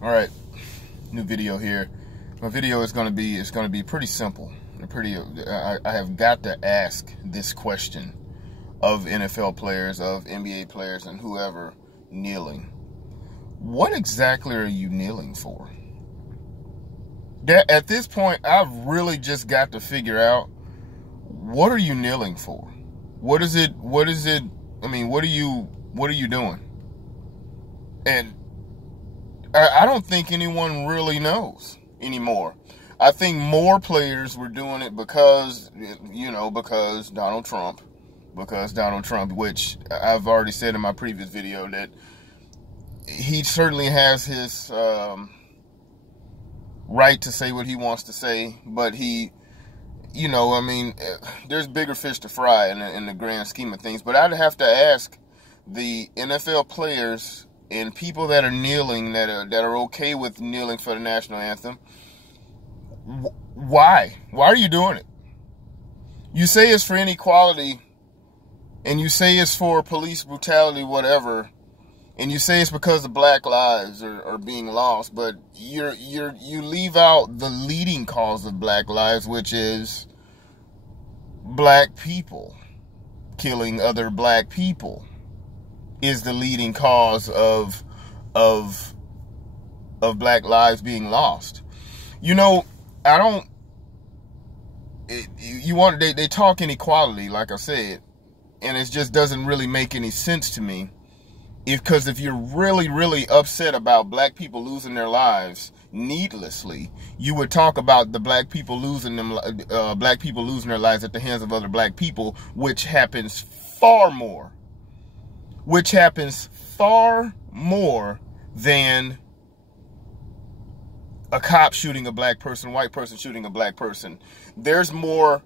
All right, new video here. My video is going to be pretty simple. I have got to ask this question of NFL players, of NBA players, and whoever kneeling. What exactly are you kneeling for? At this point, I've really just got to figure out, what are you kneeling for? What is it? I mean, what are you doing? And I don't think anyone really knows anymore. I think more players were doing it because Donald Trump, which I've already said in my previous video that he certainly has his right to say what he wants to say, but there's bigger fish to fry in the grand scheme of things. But I'd have to ask the NFL players and people that are kneeling, that are okay with kneeling for the national anthem, why are you doing it? You say it's for inequality, and you say it's for police brutality, whatever, and you say it's because of black lives are being lost, but you leave out the leading cause of black lives, which is black people killing other black people. Is the leading cause of black lives being lost. They talk inequality, like I said, and it just doesn't really make any sense to me. Because if you're really, really upset about black people losing their lives needlessly, you would talk about the black people losing their lives at the hands of other black people, which happens far more than a cop shooting a black person, a white person shooting a black person. There's more,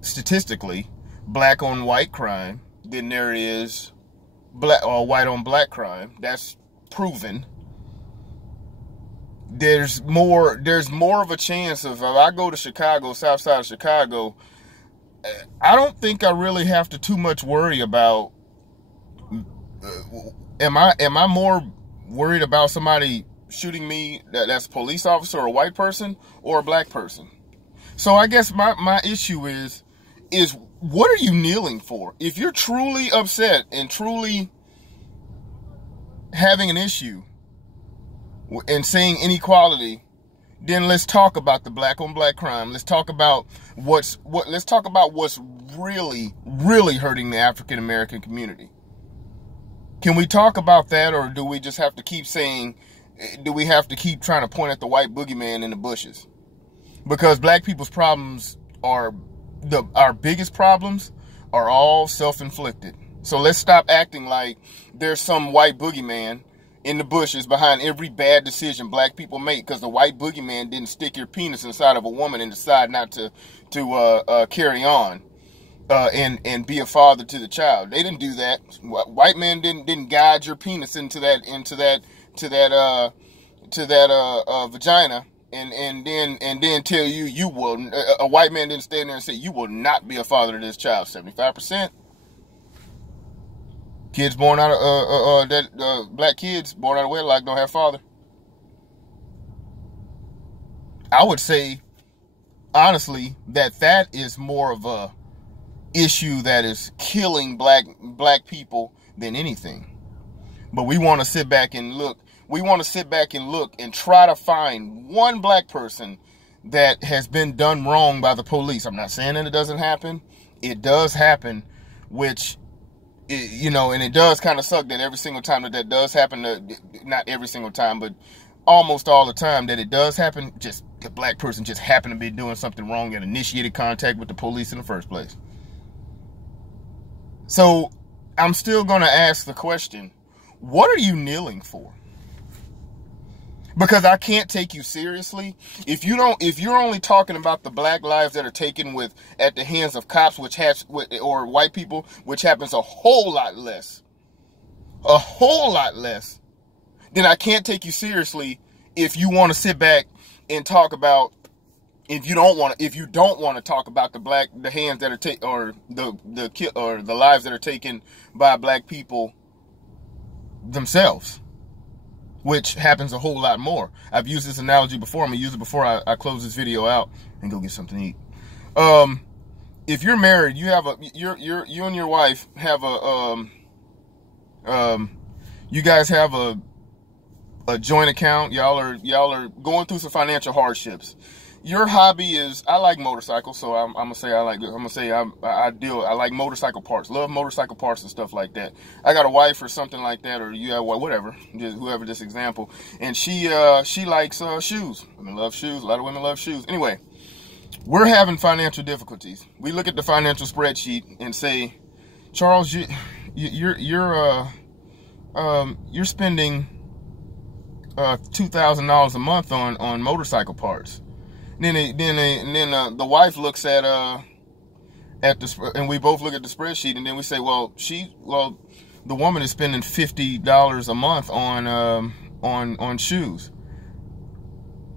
statistically, black on white crime than there is black or white on black crime. That's proven. There's more of a chance of, if I go to Chicago, south side of Chicago, I don't think I really have to too much worry about, am I more worried about somebody shooting me that's a police officer or a white person or a black person? So I guess my issue is what are you kneeling for? If you're truly upset and truly having an issue and saying inequality, then let's talk about the black on black crime. Let's talk about what's really, really hurting the African American community. Can we talk about that, or do we just have to keep saying, do we have to keep trying to point at the white boogeyman in the bushes? Because black people's problems our biggest problems are all self-inflicted. So let's stop acting like there's some white boogeyman in the bushes behind every bad decision black people make, because the white boogeyman didn't stick your penis inside of a woman and decide not to carry on. And be a father to the child. They didn't do that. White men didn't guide your penis into that vagina and then tell you will. A white man didn't stand there and say you will not be a father to this child. 75% kids born out of black kids born out of wedlock don't have father. I would say honestly that is more of a issue that is killing black people than anything. But we want to sit back and look. We want to sit back and look and try to find one black person that has been done wrong by the police. I'm not saying that it doesn't happen. It does happen, which, and it does kind of suck that every single time that does happen, not every single time, but almost all the time that it does happen, just the black person just happened to be doing something wrong and initiated contact with the police in the first place. So I'm still going to ask the question, what are you kneeling for? Because I can't take you seriously if you're only talking about the black lives that are taken at the hands of cops, or white people, which happens a whole lot less, then I can't take you seriously if you want to sit back and talk about, if you don't want to talk about the hands that are or the lives that are taken by black people themselves. which happens a whole lot more. I've used this analogy before. I'm gonna use it before I close this video out and go get something to eat. If you're married, you have you and your wife have you guys have a joint account. Y'all are going through some financial hardships. Your hobby is, I like motorcycles, so I like motorcycle parts, love motorcycle parts and stuff like that. I got a wife or something like that, or you have whatever, just whoever this example, and she likes shoes. Women love shoes. A lot of women love shoes. Anyway, we're having financial difficulties. We look at the financial spreadsheet and say, Charles, you're spending $2,000 a month on motorcycle parts. Then the wife looks at and we both look at the spreadsheet, and then we say, well, the woman is spending $50 a month on shoes.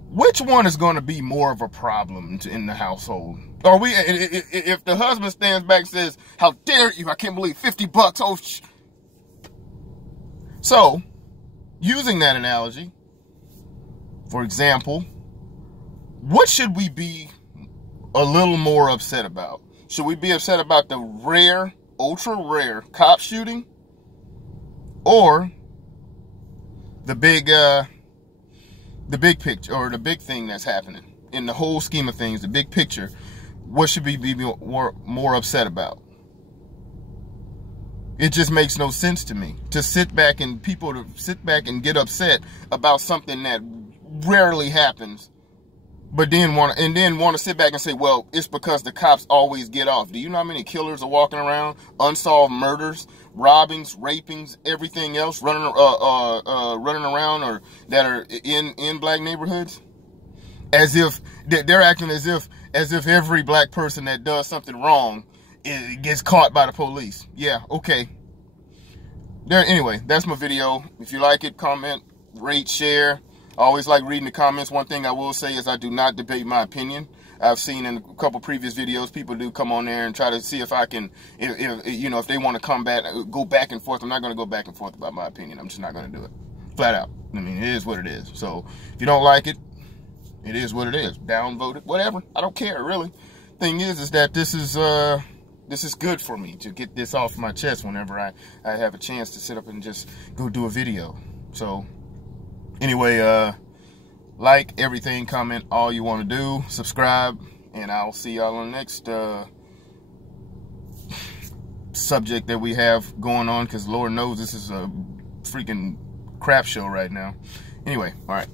Which one is going to be more of a problem in the household? Or if the husband stands back and says, "How dare you? I can't believe $50. Oh, so, using that analogy, for example, what should we be a little more upset about? Should we be upset about the rare, ultra rare cop shooting, or the big picture, or the big thing that's happening in the whole scheme of things, the big picture? What should we be more upset about? It just makes no sense to me to sit back and get upset about something that rarely happens, but then want to sit back and say, well, it's because the cops always get off. Do you know how many killers are walking around, unsolved murders, robbings, rapings, everything else running around, or that are in black neighborhoods? As if they're acting as if every black person that does something wrong gets caught by the police. Yeah, okay. Anyway, that's my video. If you like it, comment, rate, share. I always like reading the comments. One thing I will say is I do not debate my opinion. I've seen in a couple previous videos, people do come on there and try to see if I can, if they want to go back and forth. I'm not going to go back and forth about my opinion. I'm just not going to do it. Flat out. I mean, it is what it is. So if you don't like it, it is what it is. Downvote it, whatever. I don't care, really. Thing is that this is good for me to get this off my chest whenever I have a chance to sit up and just go do a video. So anyway, like everything, comment all you want to do, subscribe, and I'll see y'all on the next subject that we have going on, because Lord knows this is a freaking crap show right now. Anyway, all right.